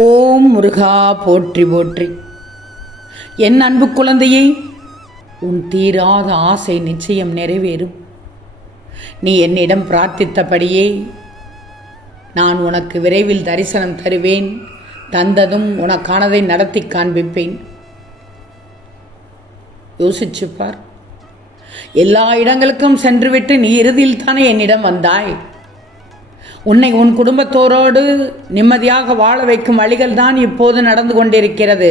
ஓம் முருகா போற்றி போற்றி. என் அன்பு குழந்தையை, உன் தீராத ஆசை நிச்சயம் நிறைவேறும். நீ என்னிடம் பிரார்த்தித்தபடியே நான் உனக்கு விரைவில் தரிசனம் தருவேன். தந்ததும் உனக்கானதை நடத்தி காண்பிப்பேன். யோசிச்சுப்பார். எல்லா இடங்களுக்கும் சென்றுவிட்டு நீ இறுதியில் தானே என்னிடம் வந்தாய். உன்னை உன் குடும்பத்தோரோடு நிம்மதியாக வாழ வைக்கும் வழிகள் தான் இப்போது நடந்து கொண்டிருக்கிறது.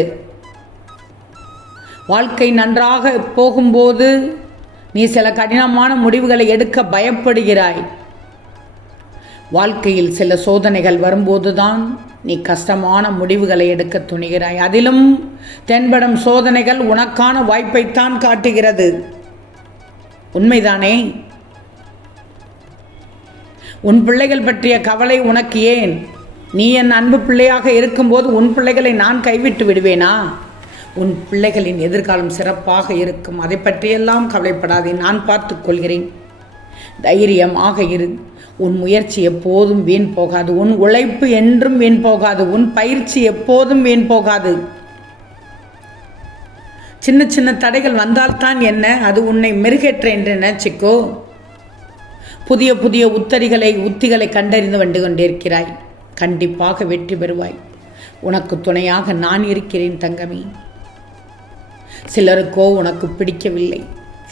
வாழ்க்கை நன்றாக போகும்போது நீ சில கடினமான முடிவுகளை எடுக்க பயப்படுகிறாய். வாழ்க்கையில் சில சோதனைகள் வரும்போதுதான் நீ கஷ்டமான முடிவுகளை எடுக்க துணிகிறாய். அதிலும் தென்படும் சோதனைகள் உனக்கான வாய்ப்பைத்தான் காட்டுகிறது. உண்மைதானே? உன் பிள்ளைகள் பற்றிய கவலை உனக்கு ஏன்? நீ என் அன்பு பிள்ளையாக இருக்கும்போது உன் பிள்ளைகளை நான் கைவிட்டு விடுவேனா? உன் பிள்ளைகளின் எதிர்காலம் சிறப்பாக இருக்கும். அதை பற்றியெல்லாம் கவலைப்படாதே, நான் பார்த்து கொள்கிறேன். தைரியமாக இரு. உன் முயற்சி எப்போதும் வீண் போகாது. உன் உழைப்பு என்றும் வீண் போகாது. உன் பயிற்சி எப்போதும் வீண் போகாது. சின்ன சின்ன தடைகள் வந்தால்தான் என்ன, அது உன்னை மெருகேற்ற என்று நினைச்சிக்கோ. புதிய புதிய உத்திகளை கண்டறிந்து வந்து கொண்டிருக்கிறாய். கண்டிப்பாக வெற்றி பெறுவாய். உனக்கு துணையாக நான் இருக்கிறேன் தங்கமே. சிலருக்கோ உனக்கு பிடிக்கவில்லை,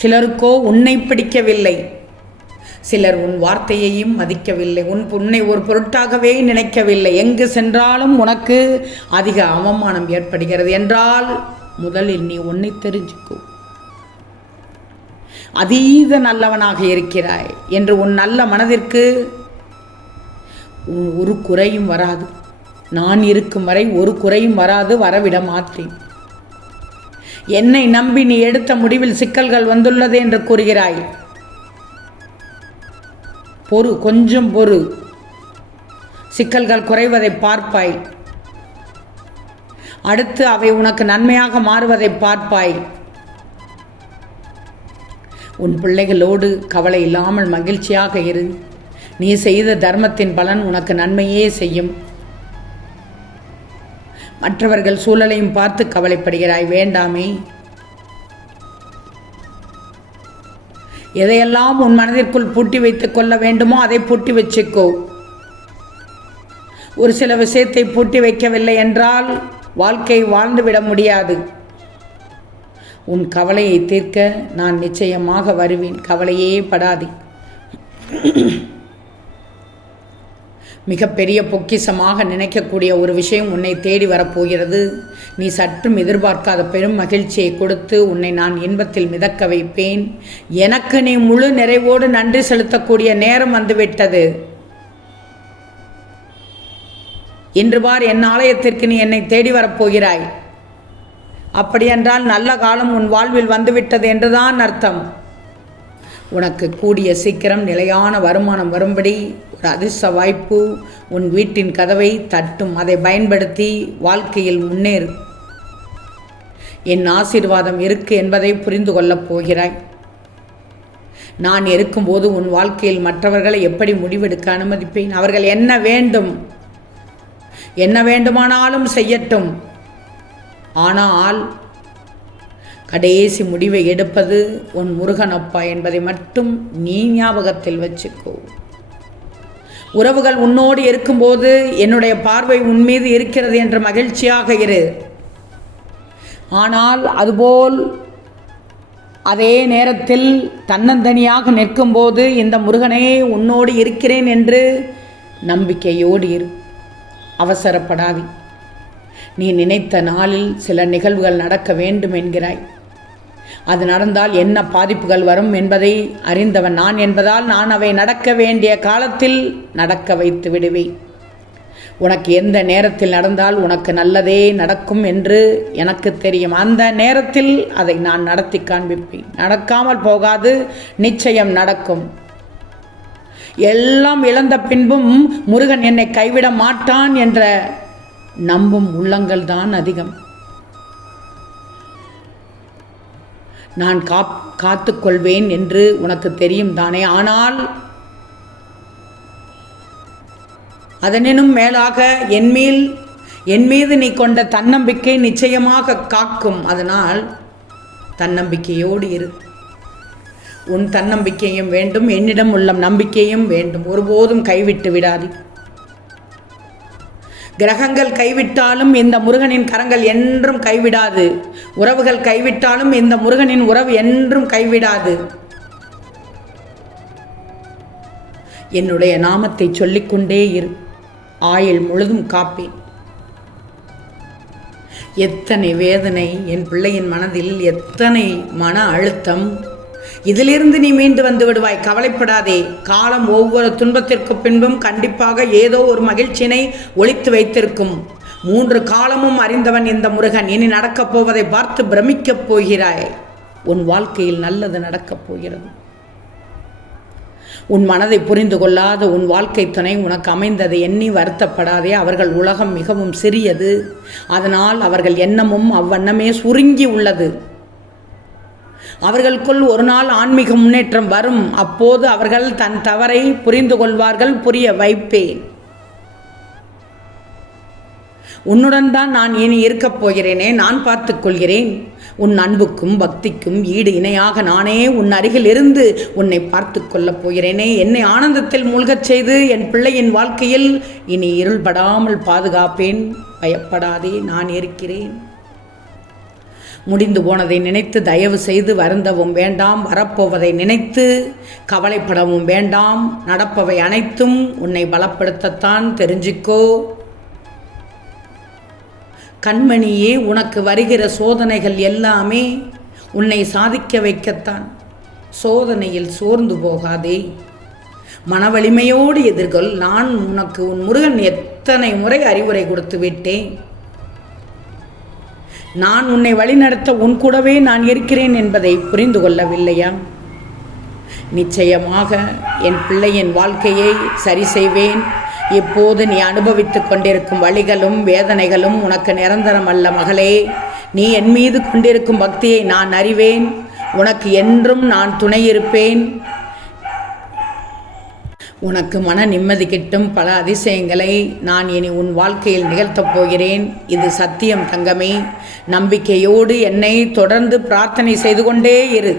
சிலருக்கோ உன்னை பிடிக்கவில்லை, சிலர் உன் வார்த்தையையும் மதிக்கவில்லை, உன்னை ஒரு பொருட்டாகவே நினைக்கவில்லை. எங்கு சென்றாலும் உனக்கு அதிக அவமானம் ஏற்படுகிறது என்றால் முதலில் நீ உன்னை தெரிஞ்சுக்கோ. அதீத நல்லவனாக இருக்கிறாய் என்று உன் நல்ல மனதிற்கு ஒரு குறையும் வராது. நான் இருக்கும் வரை ஒரு குறையும் வராது, வரவிட மாட்டேன். என்னை நம்பி நீ எடுத்த முடிவில் சிக்கல்கள் வந்துள்ளது என்று கூறுகிறாய். பொறு, கொஞ்சம் பொறு. சிக்கல்கள் குறைவதை பார்ப்பாய். அடுத்து அவை உனக்கு நன்மையாக மாறுவதை பார்ப்பாய். உன் பிள்ளைகளோடு கவலை இல்லாமல் மகிழ்ச்சியாக இரு. நீ செய்த தர்மத்தின் பலன் உனக்கு நன்மையே செய்யும். மற்றவர்கள் சூழலையும் பார்த்து கவலைப்படுகிறாய். வேண்டாமே. எதையெல்லாம் உன் மனதிற்குள் பூட்டி வைத்துக் கொள்ள வேண்டுமோ அதை பூட்டி வச்சுக்கோ. ஒரு சில விஷயத்தை பூட்டி வைக்கவில்லை என்றால் வாழ்க்கை வாழ்ந்துவிட முடியாது. உன் கவலையை தீர்க்க நான் நிச்சயமாக வருவேன். கவலையே படாதே. மிகப்பெரிய பொக்கிஷமாக நினைக்கக்கூடிய ஒரு விஷயம் உன்னை தேடி வரப்போகிறது. நீ சற்றும் எதிர்பார்க்காத பெரும் மகிழ்ச்சியை கொடுத்து உன்னை நான் இன்பத்தில் மிதக்க வைப்பேன். எனக்கு நீ முழு நிறைவோடு நன்றி செலுத்தக்கூடிய நேரம் வந்துவிட்டது. இன்று பார், என் ஆலயத்திற்கு நீ என்னை தேடி வரப்போகிறாய். அப்படியென்றால் நல்ல காலம் உன் வாழ்வில் வந்துவிட்டது என்றுதான் அர்த்தம். உனக்கு கூடிய சீக்கிரம் நிலையான வருமானம் வரும்படி ஒரு அதிர்ஷ்ட வாய்ப்பு உன் வீட்டின் கதவை தட்டும். அதை பயன்படுத்தி வாழ்க்கையில் முன்னேறு. என் ஆசீர்வாதம் இருக்கு என்பதை புரிந்து கொள்ளப் போகிறாய். நான் இருக்கும்போது உன் வாழ்க்கையில் மற்றவர்களை எப்படி முடிவெடுக்க அனுமதிப்பேன்? அவர்கள் என்ன வேண்டுமானாலும் செய்யட்டும். ஆனால் கடைசி முடிவை எடுப்பது உன் முருகனப்பா என்பதை மட்டும் நீ ஞாபகத்தில் வச்சுக்கோ. உறவுகள் உன்னோடு இருக்கும்போது என்னுடைய பார்வை உன் மீது இருக்கிறது என்று மகிழ்ச்சியாக இரு. ஆனால் அதுபோல் அதே நேரத்தில் தன்னந்தனியாக நிற்கும்போது இந்த முருகனே உன்னோடு இருக்கிறேன் என்று நம்பிக்கையோடு இரு. அவசரப்படாதே. நீ நினைத்த நாளில் சில நிகழ்வுகள் நடக்க வேண்டும் என்கிறாய். அது நடந்தால் என்ன பாதிப்புகள் வரும் என்பதை அறிந்தவன் நான் என்பதால் நான் அவை நடக்க வேண்டிய காலத்தில் நடக்க வைத்து விடுவேன். உனக்கு எந்த நேரத்தில் நடந்தால் உனக்கு நல்லதே நடக்கும் என்று எனக்கு தெரியும். அந்த நேரத்தில் அதை நான் நடத்தி காண்பிப்பேன். நடக்காமல் போகாது, நிச்சயம் நடக்கும். எல்லாம் இழந்த பின்பும் முருகன் என்னை கைவிட மாட்டான் என்ற நம்பும் உள்ளங்கள் தான் அதிகம். நான் காத்துக்கொள்வேன் என்று உனக்கு தெரியும் தானே. ஆனால் அதனினும் மேலாக என்மேல் என் மீது நீ கொண்ட தன்னம்பிக்கை நிச்சயமாக காக்கும். அதனால் தன்னம்பிக்கையோடு இரு. உன் தன்னம்பிக்கையும் வேண்டும், என்னிடம் உள்ள நம்பிக்கையும் வேண்டும். ஒருபோதும் கைவிட்டு விடாதே. கிரகங்கள் கைவிட்டாலும் இந்த முருகனின் கரங்கள் என்றும் கைவிடாது. உறவுகள் கைவிட்டாலும் இந்த முருகனின் உறவு என்றும் கைவிடாது. என்னுடைய நாமத்தை சொல்லிக்கொண்டே இரு. ஆயுள் முழுதும் காப்பேன். எத்தனை வேதனை என் பிள்ளையின் மனதில், எத்தனை மன அழுத்தம். இதிலிருந்து நீ மீண்டு வந்து விடுவாய். கவலைப்படாதே. காலம் ஒவ்வொரு துன்பத்திற்கு பின்பும் கண்டிப்பாக ஏதோ ஒரு மகிழ்ச்சியினை ஒளித்து வைத்திருக்கும். 3 காலமும் அறிந்தவன் இந்த முருகன். இனி நடக்கப் போவதை பார்த்து பிரமிக்கப் போகிறாய். உன் வாழ்க்கையில் நல்லது நடக்கப் போகிறது. உன் மனதை புரிந்து கொள்ளாத உன் வாழ்க்கை துணை உனக்கு அமைந்ததை எண்ணி வருத்தப்படாதே. அவர்கள் உலகம் மிகவும் சிறியது. அதனால் அவர்கள் எண்ணமும் அவ்வண்ணமே சுருங்கி உள்ளது. அவர்களுக்குள் ஒரு நாள் ஆன்மீக முன்னேற்றம் வரும். அப்போது அவர்கள் தன் தவறை புரிந்து கொள்வார்கள். புரிய வைப்பேன். உன்னுடன் தான் நான் இனி இருக்கப் போகிறேனே. நான் பார்த்துக் கொள்கிறேன். உன் அன்புக்கும் பக்திக்கும் ஈடு இணையாக நானே உன் அருகில் இருந்து உன்னை பார்த்து கொள்ளப் போகிறேனே. என்னை ஆனந்தத்தில் மூழ்கச் செய்து என் பிள்ளையின் வாழ்க்கையில் இனி இருள்படாமல் பாதுகாப்பேன். பயப்படாதே, நான் இருக்கிறேன். முடிந்து போனதை நினைத்து தயவு செய்து வருந்தவும் வேண்டாம். வரப்போவதை நினைத்து கவலைப்படவும் வேண்டாம். நடப்பவை அனைத்தும் உன்னை பலப்படுத்தத்தான். தெரிஞ்சுக்கோ கண்மணியே, உனக்கு வருகிற சோதனைகள் எல்லாமே உன்னை சாதிக்க வைக்கத்தான். சோதனையில் சோர்ந்து போகாதே. மன வலிமையோடு எதிர்கொள். நான் உனக்கு உன் முருகன் எத்தனை முறை அறிவுரை கொடுத்து விட்டேன். நான் உன்னை வழிநடத்த உன் கூடவே நான் இருக்கிறேன் என்பதை புரிந்து கொள்ளவில்லையா? நிச்சயமாக என் பிள்ளையின் வாழ்க்கையை சரி செய்வேன். இப்போது நீ அனுபவித்து கொண்டிருக்கும் வலிகளும் வேதனைகளும் உனக்கு நிரந்தரம் அல்ல மகளே. நீ என் மீது கொண்டிருக்கும் பக்தியை நான் அறிவேன். உனக்கு என்றும் நான் துணை இருப்பேன். உனக்கு மன நிம்மதி கிட்டும் பல அதிசயங்களை நான் இனி உன் வாழ்க்கையில் நிகழ்த்தப் போகிறேன். இது சத்தியம் தங்கமே. நம்பிக்கையோடு என்னை தொடர்ந்து பிரார்த்தனை செய்து கொண்டே இரு.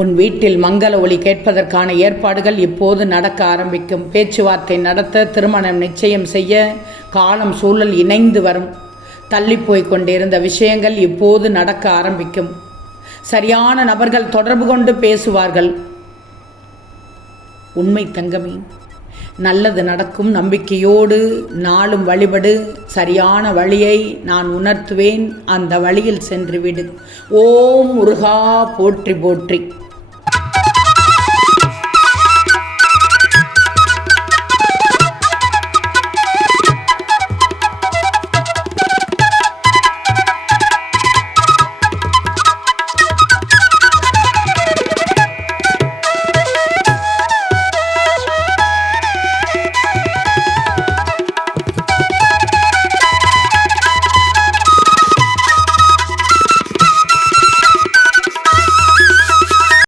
உன் வீட்டில் மங்கள ஒலி கேட்பதற்கான ஏற்பாடுகள் இப்போது நடக்க ஆரம்பிக்கும். பேச்சுவார்த்தை நடத்த, திருமணம் நிச்சயம் செய்ய காலம் சூழல் இணைந்து வரும். தள்ளிப்போய் கொண்டிருந்த விஷயங்கள் இப்போது நடக்க ஆரம்பிக்கும். சரியான நபர்கள் தொடர்பு கொண்டு பேசுவார்கள். உண்மை தங்கமே, நல்லது நடக்கும். நம்பிக்கையோடு நாளும் வழிபடு. சரியான வழியை நான் உணர்த்துவேன். அந்த வழியில் சென்று விடு. ஓம் முருகா போற்றி போற்றி.